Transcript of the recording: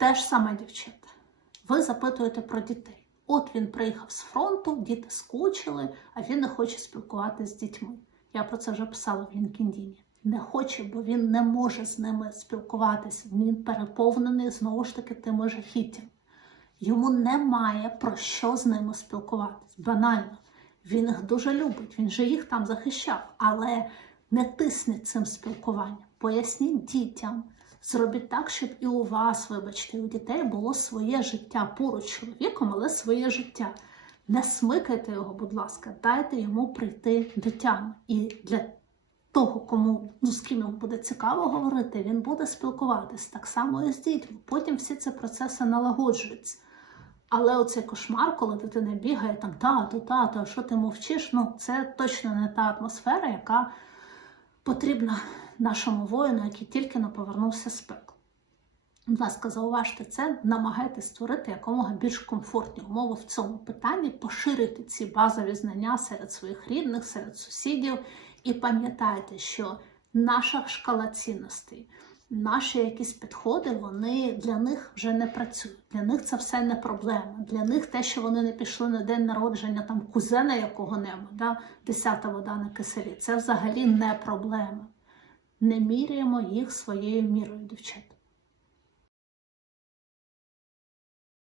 Те ж саме, дівчата. Ви запитуєте про дітей. От він приїхав з фронту, діти скучили, а він не хоче спілкуватися з дітьми. Я про це вже писала в LinkedIn. Не хоче, бо він не може з ними спілкуватися. Він переповнений знову ж таки тими жахіттями. Йому немає про що з ними спілкуватись. Банально. Він їх дуже любить, він же їх там захищав, але не тисніть цим спілкуванням. Поясніть дітям, зробіть так, щоб і у вас, вибачте, у дітей було своє життя поруч з чоловіком, але своє життя. Не смикайте його, будь ласка, дайте йому прийти до тями. І для того, кому ну, з ким йому буде цікаво говорити, він буде спілкуватись так само і з дітьми. Потім всі ці процеси налагоджуються. Але оцей кошмар, коли дитина бігає там тату, тату, що ти мовчиш? Ну це точно не та атмосфера, яка потрібна нашому воїну, який тільки не повернувся з пекла. Будь ласка, зауважте це, намагайтесь створити якомога більш комфортні умови в цьому питанні, поширити ці базові знання серед своїх рідних, серед сусідів, і пам'ятайте, що наша шкала цінностей, наші якісь підходи, вони для них вже не працюють. Для них це все не проблема. Для них те, що вони не пішли на день народження там кузена якого-небудь, да, десята вода на киселі, це взагалі не проблема. Не міряємо їх своєю мірою, дівчата.